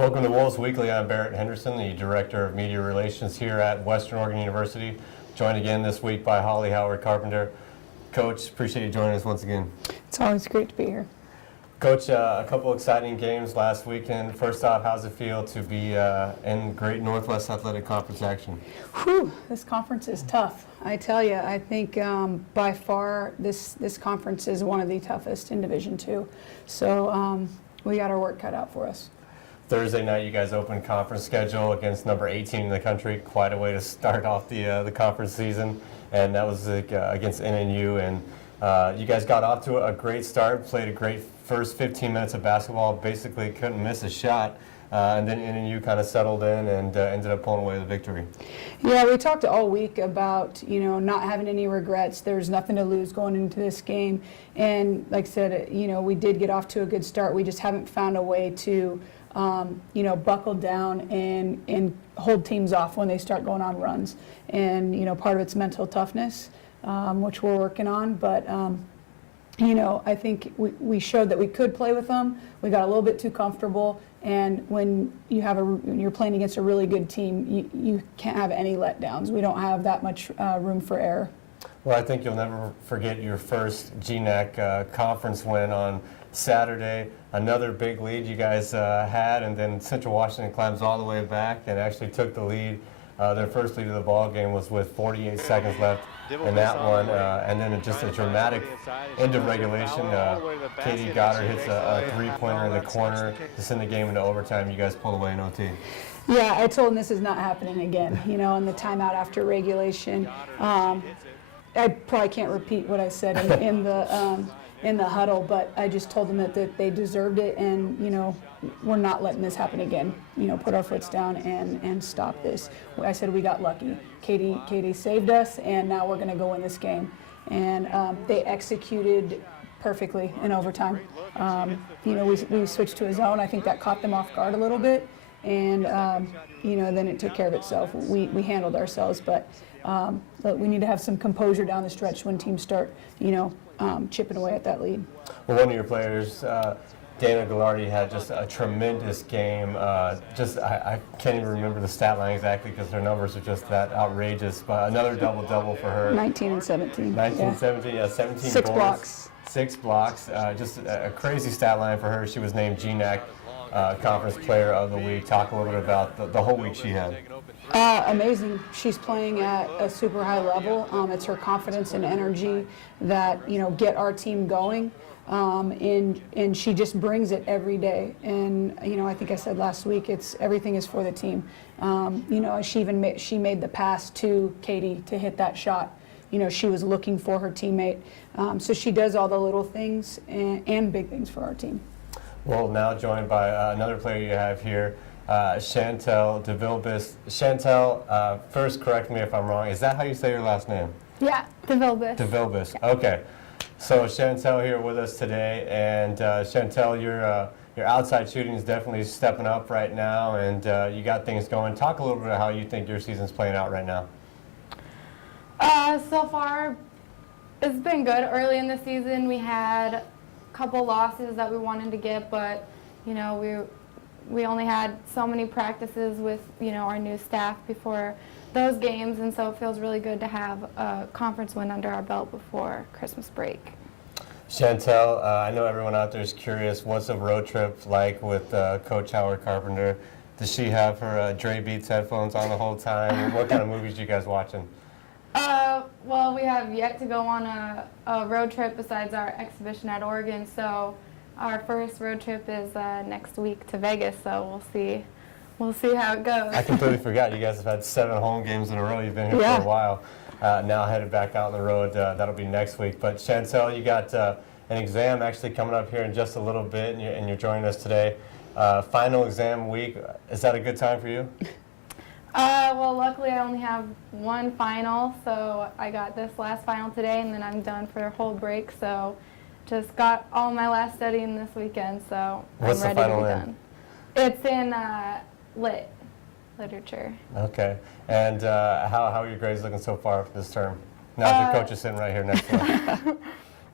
Welcome to Wolves Weekly. I'm Barrett Henderson, the Director of Media Relations here at Western Oregon University. Joined again this week by Holly Howard Carpenter. Coach, appreciate you joining us once again. It's always great to be here. Coach, a couple exciting games last weekend. First off, how's it feel to be in great Northwest Athletic Conference action? Whew, this conference is tough. I tell you, I think by far this conference is one of the toughest in Division II. So we got our work cut out for us. Thursday night, you guys opened conference schedule against number 18 in the country. Quite a way to start off the conference season, and that was against NNU. And you guys got off to a great start, played a great first 15 minutes of basketball, basically couldn't miss a shot. And then NNU kind of settled in and ended up pulling away the victory. Yeah, we talked all week about, not having any regrets. There's nothing to lose going into this game. And like I said, we did get off to a good start. We just haven't found a way to, buckle down and hold teams off when they start going on runs. And, part of it's mental toughness, which we're working on. But, I think we showed that we could play with them. We got a little bit too comfortable. And when you're playing against a really good team, you can't have any letdowns. We don't have that much room for error. Well, I think you'll never forget your first GNAC conference win on Saturday. Another big lead you guys had, and then Central Washington climbs all the way back and actually took the lead. Their first lead of the ball game was with 48 seconds left in that one, and then just a dramatic end of regulation. Katie Goddard hits a three-pointer in the corner to send the game into overtime. You guys pulled away in OT. Yeah, I told them this is not happening again. In the timeout after regulation, I probably can't repeat what I said in the huddle, but I just told them that they deserved it, and we're not letting this happen again. Put our foots down and stop this. I said we got lucky. Katie saved us, and now we're going to go win this game. And they executed perfectly in overtime. We switched to a zone. I think that caught them off guard a little bit, and then it took care of itself. We handled ourselves, but we need to have some composure down the stretch when teams start, chipping away at that lead. Well, one of your players, Dana Gallardi, had just a tremendous game. I can't even remember the stat line exactly because her numbers are just that outrageous. But another double-double for her. 19 and 17. 19 and 17, yeah, 17 Six boards. blocks. 6 blocks. Just a crazy stat line for her. She was named GNAC Conference Player of the Week. Talk a little bit about the whole week she had. Amazing. She's playing at a super high level. It's her confidence and energy that get our team going, and she just brings it every day. And I think I said last week, everything is for the team. She made the pass to Katie to hit that shot. She was looking for her teammate. So she does all the little things and big things for our team. Well, now joined by another player you have here, Chantel DeVilbiss. Chantel, first correct me if I'm wrong. Is that how you say your last name? Yeah, DeVilbiss. DeVilbiss. Yeah. Okay. So Chantel here with us today, and Chantel, your outside shooting is definitely stepping up right now, and you got things going. Talk a little bit about how you think your season's playing out right now. So far, it's been good. Early in the season, we had a couple losses that we wanted to get, but we only had so many practices with our new staff before those games, and so it feels really good to have a conference win under our belt before Christmas break. Chantel, I know everyone out there is curious, what's a road trip like with Coach Howard Carpenter? Does she have her Dre Beats headphones on the whole time? What kind of movies are you guys watching? Well, we have yet to go on a road trip besides our exhibition at Oregon, so our first road trip is next week to Vegas, so we'll see how it goes. I completely forgot. You guys have had 7 home games in a row. You've been here for a while. Now headed back out on the road. That'll be next week. But Chantel, you got an exam actually coming up here in just a little bit, and you're joining us today. Final exam week. Is that a good time for you? Well, luckily I only have one final, so I got this last final today, and then I'm done for a whole break. So just got all my last studying this weekend, so What's I'm ready the final to be in? done. It's in literature. Okay. And how are your grades looking so far for this term? Now that your coach is sitting right here next to us.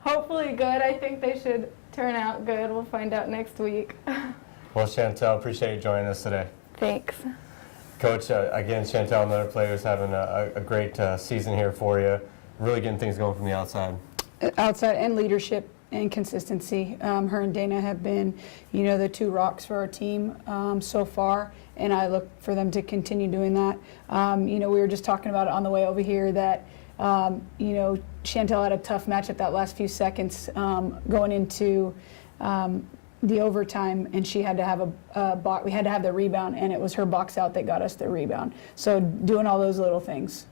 Hopefully good. I think they should turn out good. We'll find out next week. Well, Chantel, appreciate you joining us today. Thanks. Coach, again, Chantel, another player who's having a great season here for you, really getting things going from the outside. Outside and leadership and consistency. Her and Dana have been, the two rocks for our team so far, and I look for them to continue doing that. We were just talking about it on the way over here that, Chantel had a tough matchup that last few seconds going into the overtime, and she had to have we had to have the rebound, and it was her box out that got us the rebound. So doing all those little things.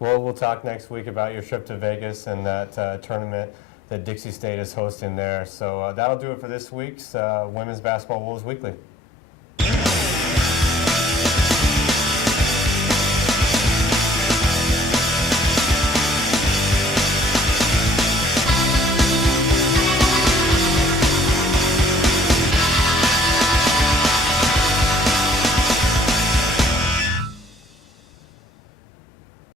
Well, we'll talk next week about your trip to Vegas and that tournament that Dixie State is hosting there. So that'll do it for this week's Women's Basketball Wolves Weekly.